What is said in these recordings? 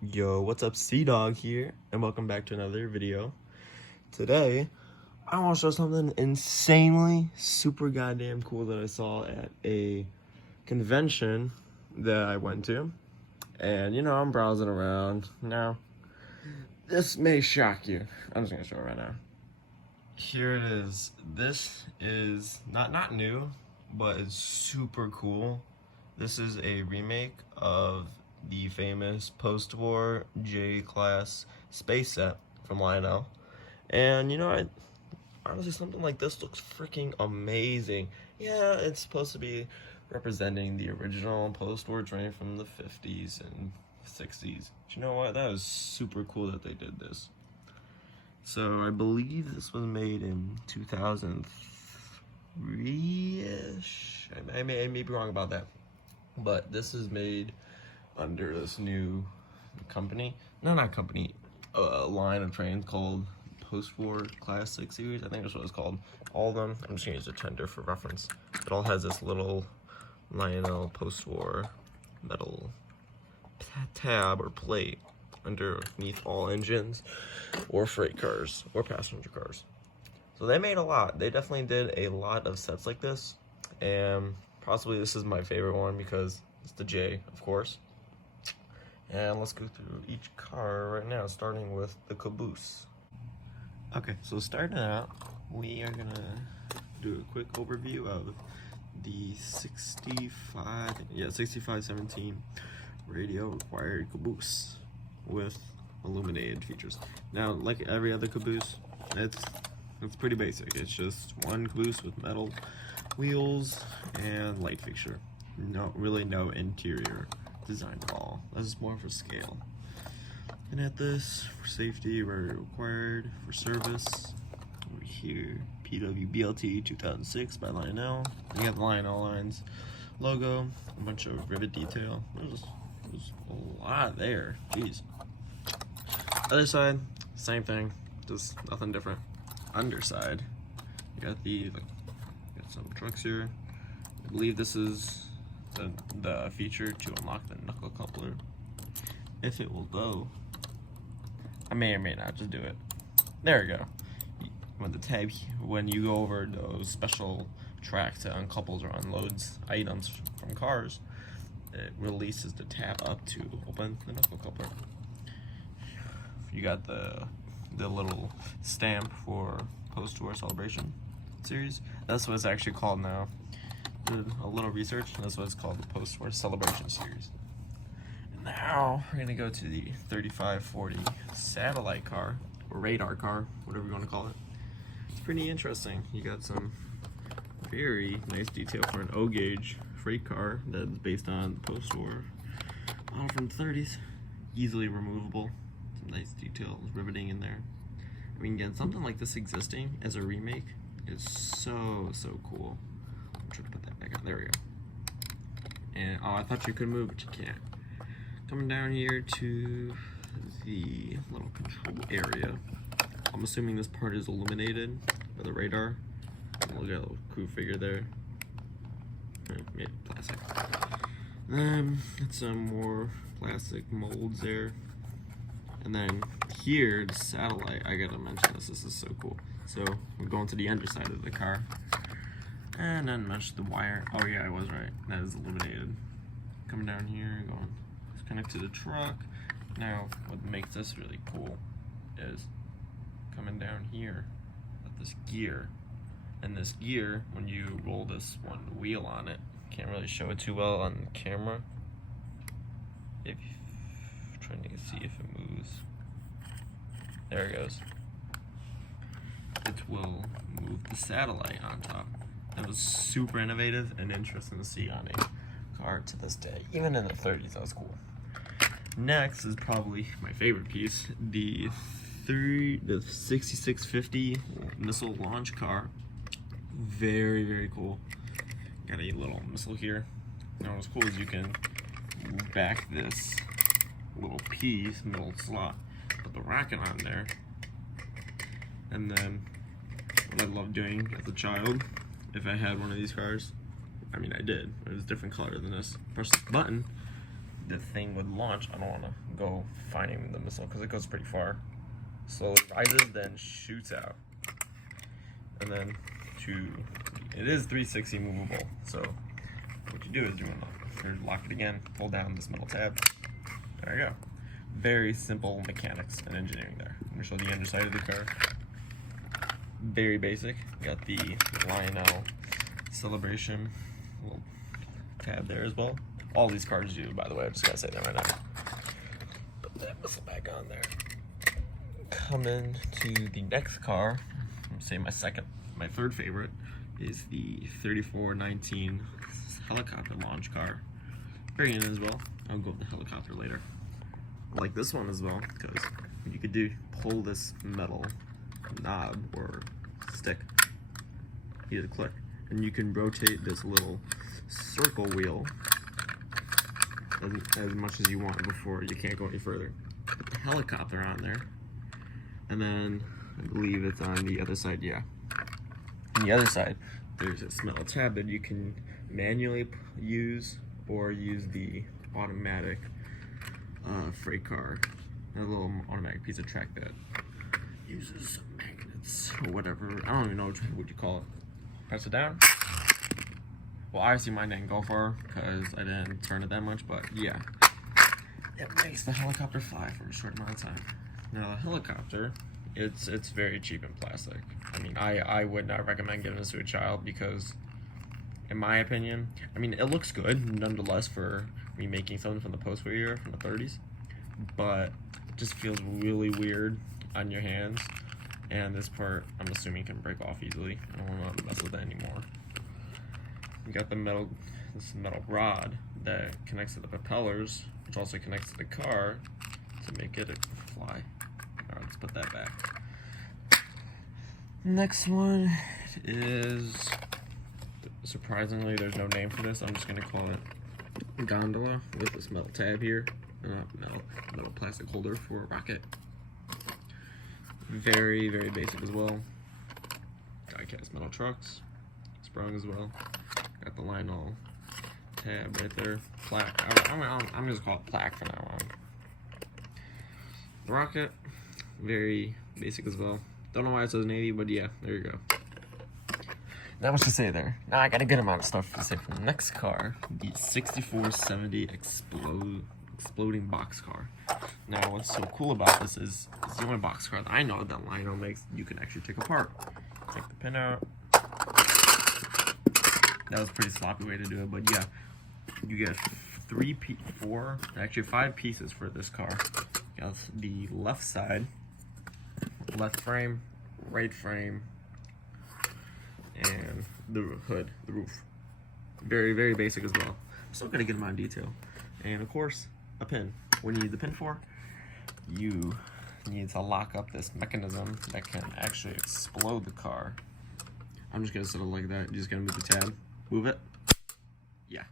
Yo, what's up? CDOG here, and welcome back to another video. Today, I want to show something insanely super goddamn cool that I saw at a convention that I went to. And I'm browsing around. Now, this may shock you. I'm just gonna show it right now. Here it is. This is not new, but it's super cool. This is a remake of the famous post-war J-class space set from Lionel. And honestly, something like this looks freaking amazing. Yeah, it's supposed to be representing the original post-war train from the 50s and 60s. But you know what? That was super cool that they did this. So I believe this was made in 2003-ish. I may be wrong about that. But this is made under this new company. No, not company. A line of trains called Post-War Classic Series. I think that's what it's called. All of them. I'm just gonna use a tender for reference. It all has this little Lionel post-war metal tab or plate underneath all engines or freight cars or passenger cars. So they made a lot. They definitely did a lot of sets like this, and possibly this is my favorite one because it's the J, of course. And let's go through each car right now, starting with the caboose. Okay, so starting out, we are gonna do a quick overview of the 6517 radio required caboose with illuminated features. Now, like every other caboose, it's pretty basic. It's just one caboose with metal wheels and light fixture. Really no interior design at all. This is more for scale. And at this, for safety, where required, for service, over here, PWBLT 2006 by Lionel. You got the Lionel lines logo, a bunch of rivet detail. There's a lot there. Jeez. Other side, same thing, just nothing different. Underside, you got got some trucks here. I believe this is the feature to unlock the knuckle coupler. If it will go, I may or may not just do it. There we go. When the tab, when you go over those special tracks that uncouples or unloads items from cars, it releases the tab up to open the knuckle coupler. You got the little stamp for post-war celebration series. That's what it's actually called now. Did a little research, and that's what it's called, the post-war celebration series. And now we're gonna go to the 3540 satellite car, or radar car, whatever you want to call it. It's pretty interesting. You got some very nice detail for an O-gauge freight car that's based on the post-war model from the 30s. Easily removable. Some nice details, riveting in there. I mean, again, something like this existing as a remake is so cool. I'm trying to put that back on. There we go. And I thought you could move, but you can't. Coming down here to the little control area. I'm assuming this part is illuminated by the radar. Look at a little crew figure there. Made of plastic. Got some more plastic molds there. And then here, the satellite, I gotta mention this is so cool. So we're going to the underside of the car. And then mention the wire. Oh yeah, I was right. That is illuminated. Coming down here, going connect to the truck. Now, what makes this really cool is coming down here at this gear. And this gear, when you roll this one wheel on it, can't really show it too well on the camera. If trying to see if it moves. There it goes. It will move the satellite on top. That was super innovative and interesting to see on a car to this day. Even in the 30s, that was cool. Next is probably my favorite piece, the 6650 missile launch car. Very cool. Got a little missile here. Now what's cool is you can move back this little piece, middle slot, put the rocket on there, and then what I loved doing as a child, if I had one of these cars, I mean I did, it was a different color than this, press this button, the thing would launch, I don't want to go finding the missile because it goes pretty far. Slowly rises, then shoots out. And then it is 360 movable. So what you do is you lock it again, pull down this metal tab. There you go. Very simple mechanics and engineering there. I'm going to show the underside of the car. Very basic. Got the Lionel Celebration little tab there as well. All these cars do, by the way. I just gotta say that right now. Put that missile back on there. Coming to the next car. I'm saying my third favorite is the 3419 helicopter launch car. Very in as well. I'll go with the helicopter later. I like this one as well because you could pull this metal knob or stick, either click, and you can rotate this little circle wheel as much as you want before you can't go any further. Put the helicopter on there, and then I believe it's on the other side. Yeah, on the other side there's this metal tab that you can manually use or use the automatic freight car, a little automatic piece of track that uses some magnets or whatever. I don't even know what you call it. Press it down. Well, obviously mine didn't go far because I didn't turn it that much, but yeah, it makes the helicopter fly for a short amount of time. Now the helicopter, it's very cheap in plastic. I mean, I would not recommend giving this to a child because, in my opinion, I mean, it looks good nonetheless for remaking something from the post-war era from the 30s, but it just feels really weird on your hands. And this part, I'm assuming, can break off easily. I don't want to mess with it anymore. You got this metal rod that connects to the propellers, which also connects to the car to make it fly. Alright, let's put that back. Next one is, surprisingly, there's no name for this. I'm just going to call it gondola with this metal tab here, and a metal plastic holder for a rocket. Very, very basic as well. Die-cast metal trucks, sprung as well. Got the Lionel tab right there. Plaque. I'm just gonna call it plaque from now on. The rocket, very basic as well. Don't know why it says Navy, but yeah, there you go. Not much to say there. Now I got a good amount of stuff to say for the next car, the 6470 exploding box car. Now what's so cool about this is it's the only box car that I know that Lionel makes you can actually take apart. Take the pin out. That was a pretty sloppy way to do it, but yeah, you get 5 pieces for this car. You got the left side, left frame, right frame, and the hood, the roof. Very, very basic as well. Still got a good amount of detail. And of course, a pin. What do you need the pin for? You need to lock up this mechanism that can actually explode the car. I'm just gonna set it like that. You're just gonna move the tab. Move it. Yeah.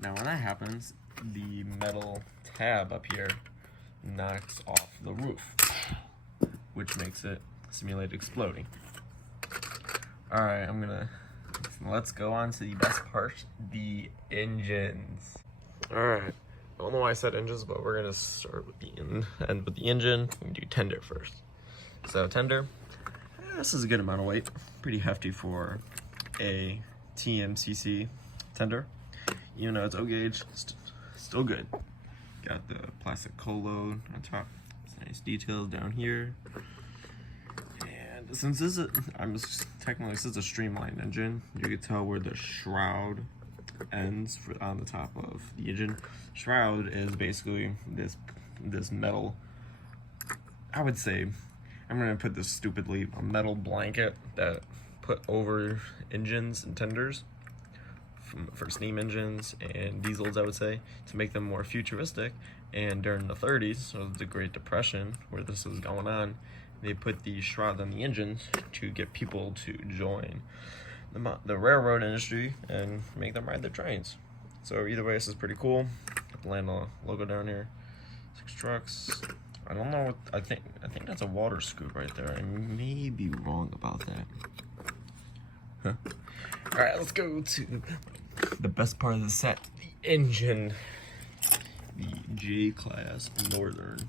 Now when that happens, the metal tab up here knocks off the roof, which makes it simulate exploding. Alright, let's go on to the best part, the engines. Alright, I don't know why I said engines, but we're gonna start with the end with the engine. We can do tender first. So tender, this is a good amount of weight, pretty hefty for a TMCC tender. Even though it's O gauge, still good. Got the plastic co-load on top. Some nice details down here. And since this is a streamlined engine, you can tell where the shroud ends on the top of the engine. Shroud is basically this metal, I would say, I'm gonna put this stupidly, a metal blanket that put over engines and tenders for steam engines and diesels, I would say, to make them more futuristic. And during the 30s, so the Great Depression, where this was going on, they put the shroud on the engines to get people to join the railroad industry and make them ride the trains. So either way, this is pretty cool. Got the Lionel logo down here. 6 trucks. I don't know what I think that's a water scoop right there. I may be wrong about that. Huh. All right, let's go to the best part of the set, the engine. the J-Class Northern.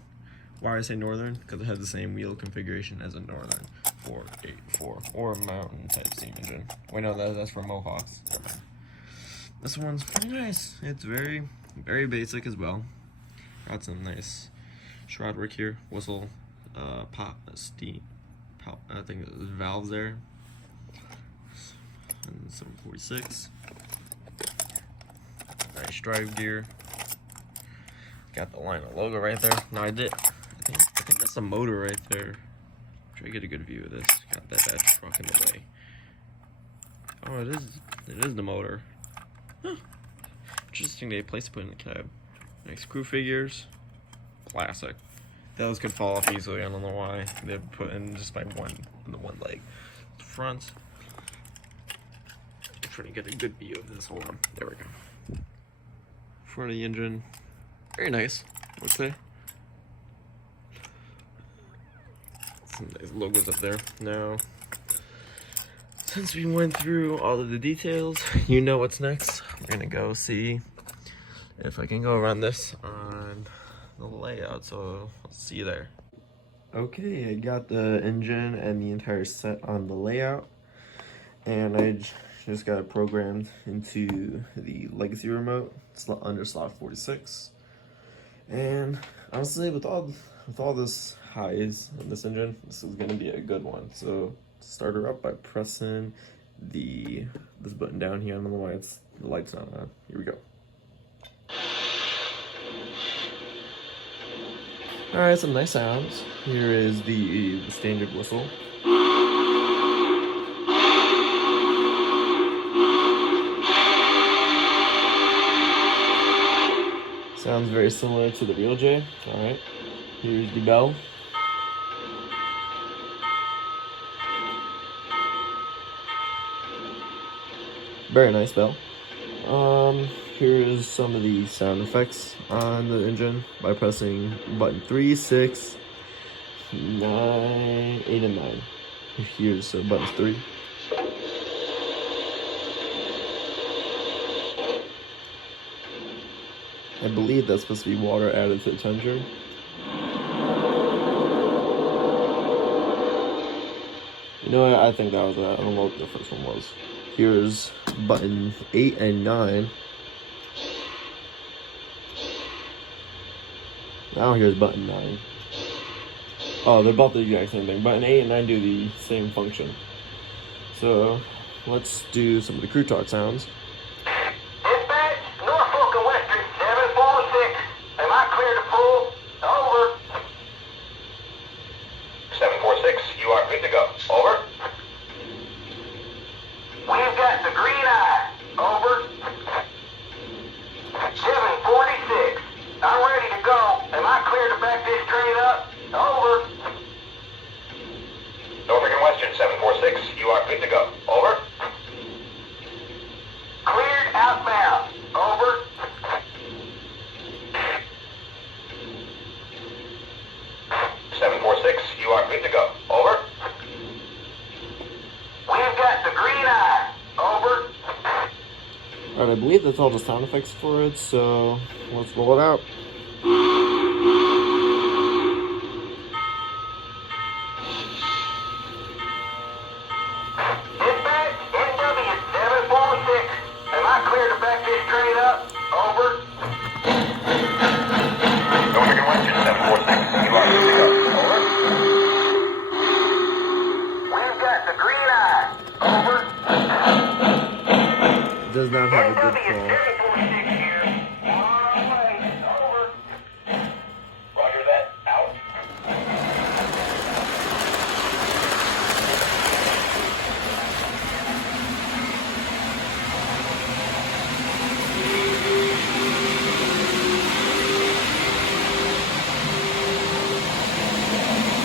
Why I say Northern? Because it has the same wheel configuration as a Northern 484 or a Mountain type steam engine. Wait, no, that's for Mohawks. This one's pretty nice. It's very, very basic as well. Got some nice shroud work here, whistle, pop, steam, pop, I think there's valves there, and 746. Nice drive gear. Got the Lionel logo right there. No, I think that's a motor right there. Try to get a good view of this. Got that bad truck in the way. Oh, it is the motor. Huh. Interesting place to put in the cab. Nice crew figures. Classic. Those could fall off easily. I don't know why they're put in just by one leg. Front. I'm trying to get a good view of this. Hold on. There we go. Front of the engine. Very nice, I would say. Some nice logos up there. Now, since we went through all of the details, you know what's next. We're gonna go see if I can go around this on the layout, so I'll see you there. Okay, I got the engine and the entire set on the layout, and I just got it programmed into the legacy remote. It's under slot 46, and honestly, with all this highs in this engine, this is gonna be a good one. So start her up by pressing this button down here. I don't know why the light's not on. Here we go. Alright, some nice sounds. Here is the standard whistle. Sounds very similar to the real J. Alright, here's the bell. Very nice bell. Here's some of the sound effects on the engine by pressing button 3, 6, 9, 8, and 9. Here's button 3. I believe that's supposed to be water added to the temperature. You know what? I think that was that. I don't know what the first one was. Here's button 8 and 9. Now here's button 9. Oh, they're both the exact same thing. Button 8 and 9 do the same function. So let's do some of the crew talk sounds. Dispatch, Norfolk and Western 746. Am I clear to pull? Over. 746, you are good to go. Over. We've got the green eye. Over. 746. I'm ready to go. Am I clear to back this train up? Over. Norfolk and Western 746, you are good to go. Over. Cleared outbound. Over. You are good to go. Over. We've got the green eye. Over. Alright, I believe that's all the sound effects for it, so let's roll it out. Dispatch, NW 746. Am I clear to back this train up? Over. Norfolk and Western 746. You are good to go. Over. We've got the green eye. Over. It does not have a good NW fall. 746 here. On our way. Over. Roger that. Out.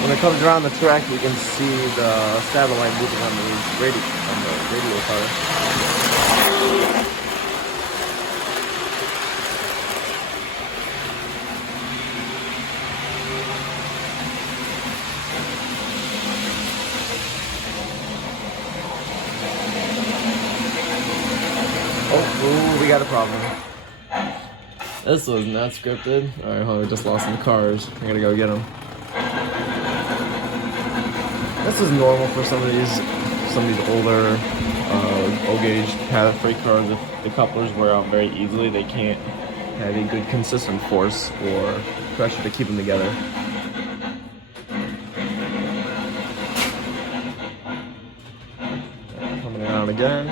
When it comes around the track, you can see the satellite moving on the radio car. Oh, ooh, we got a problem. This was not scripted. Alright, hold on, I just lost some cars. I gotta go get them. This is normal for some of these older O-gauge freight cars. If the couplers wear out very easily, they can't have a good consistent force or pressure to keep them together. Coming out again.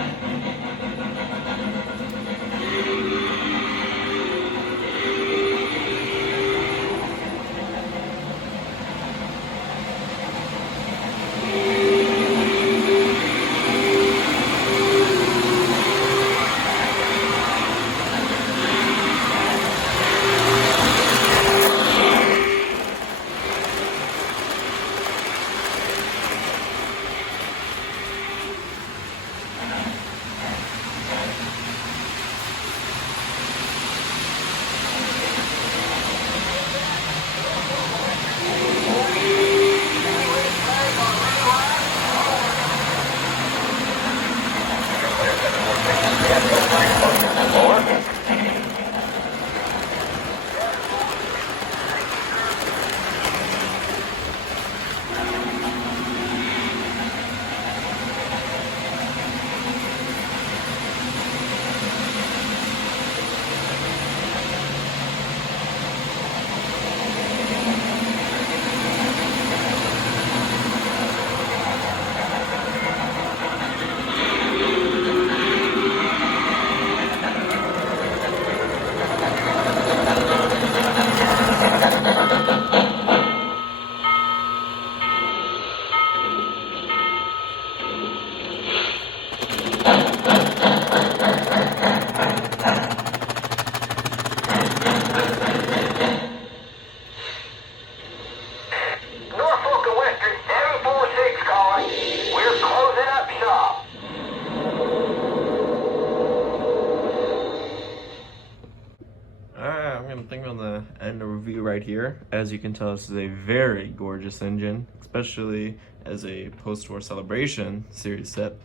I think I'm gonna end the review right here. As you can tell, this is a very gorgeous engine, especially as a post-war celebration series set.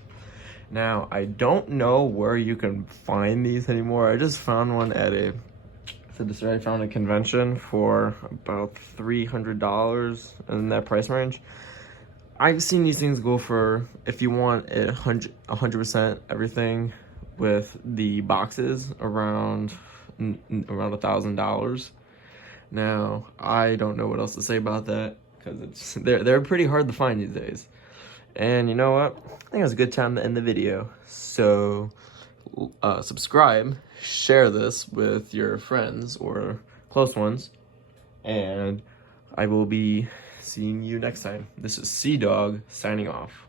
Now, I don't know where you can find these anymore. I just found one at I found a convention for about $300 in that price range. I've seen these things go for, if you want 100% everything with the boxes, around $1,000. Now, I don't know what else to say about that, because they're pretty hard to find these days. And you know what? I think it was a good time to end the video. So subscribe, share this with your friends or close ones, and I will be seeing you next time. This is CDOG signing off.